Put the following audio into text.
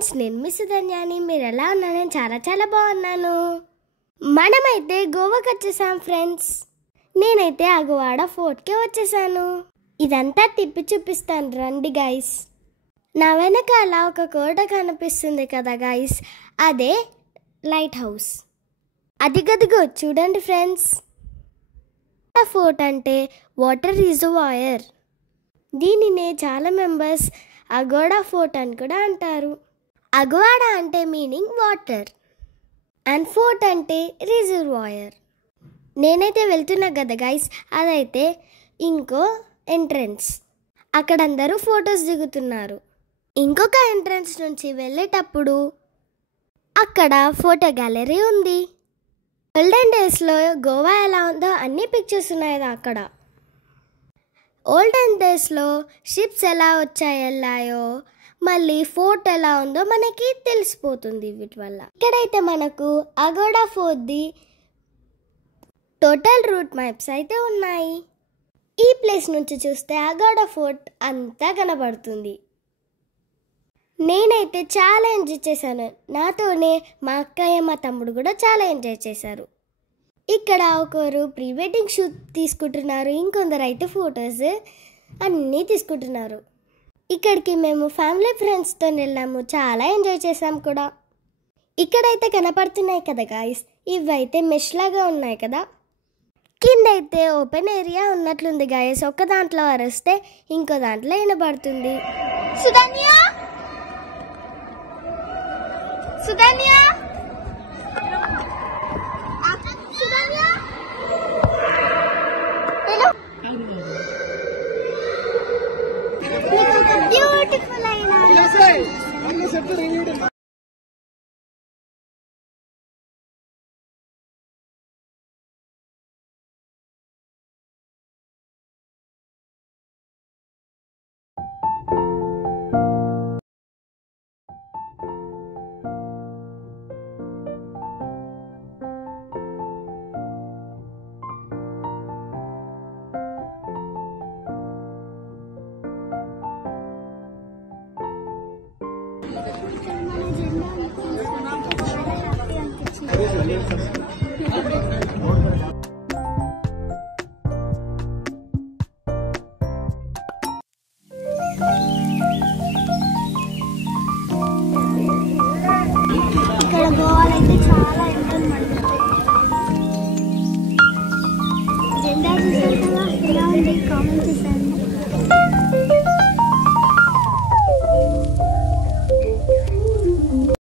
Friends, నేను miss ధన్యాని. మీరు ఎలా ఉన్నారు? నేను చాలా బాగున్నాను. మనమైతే గోవాకి వచ్చేసాం ఫ్రెండ్స్. నేనైతే అగవాడ ఫోర్ట్కి వచ్చేసాను. ఇదంతా తిప్పి చూపిస్తాను రండి గైస్. నా వెనకాల ఒక కోట కనిపిస్తుంది కదా గైస్, అదే లైట్ హౌస్. అది గదిగో చూడండి ఫ్రెండ్స్. ఫోర్ట్ అంటే వాటర్ రిజర్వాయర్. దీనినే చాలా మెంబర్స్ అగోడా ఫోర్ట్ అని కూడా అంటారు. అగవాడ అంటే మీనింగ్ వాటర్ అండ్ ఫోర్ట్ అంటే రిజర్వాయర్. నేనైతే వెళ్తున్నా కదా గైస్, అదైతే ఇంకో ఎంట్రన్స్. అక్కడ అందరూ ఫొటోస్ దిగుతున్నారు. ఇంకొక ఎంట్రన్స్ నుంచి వెళ్ళేటప్పుడు అక్కడ ఫోటో గ్యాలరీ ఉంది. ఓల్డెన్ డేస్లో గోవా ఎలా ఉందో అన్ని పిక్చర్స్ ఉన్నాయి అక్కడ. ఓల్డెన్ డేస్లో షిప్స్ ఎలా వెళ్ళాయో మళ్ళీ ఫోర్ట్ ఎలా ఉందో మనకి తెలిసిపోతుంది వీటి వల్ల. ఇక్కడైతే మనకు అగోడా ఫోర్ట్ది టోటల్ రూట్ మ్యాప్స్ అయితే ఉన్నాయి. ఈ ప్లేస్ నుంచి చూస్తే అగోడా ఫోర్ట్ అంతా కనబడుతుంది. నేనైతే చాలా ఎంజాయ్ చేశాను. నాతోనే మా అక్కయ్య మా తమ్ముడు కూడా చాలా ఎంజాయ్ చేశారు. ఇక్కడ ఒకరు ప్రీ వెడ్డింగ్ షూట్ తీసుకుంటున్నారు, ఇంకొందరు అయితే ఫొటోస్ అన్నీ తీసుకుంటున్నారు. ఇక్కడికి మేము ఫ్యామిలీ ఫ్రెండ్స్తో వెళ్ళాము, చాలా ఎంజాయ్ చేసాం కూడా. ఇక్కడైతే కనపడుతున్నాయి కదా గాయస్, ఇవైతే మెష్ లాగా ఉన్నాయి కదా. కింద అయితే ఓపెన్ ఏరియా ఉన్నట్లుంది గాయస్. ఒక దాంట్లో అరిస్తే ఇంకో దాంట్లో వినబడుతుంది. సుధన్య సుధన్య బ్యూటిఫుల్ అయినా ఇక్కడ గోవాలో అయితే చాలా ఎంజాయ్ పడుతుంది. జెండా చూసారు కదా, ఎలా ఉంది కామెంట్ చేశారు.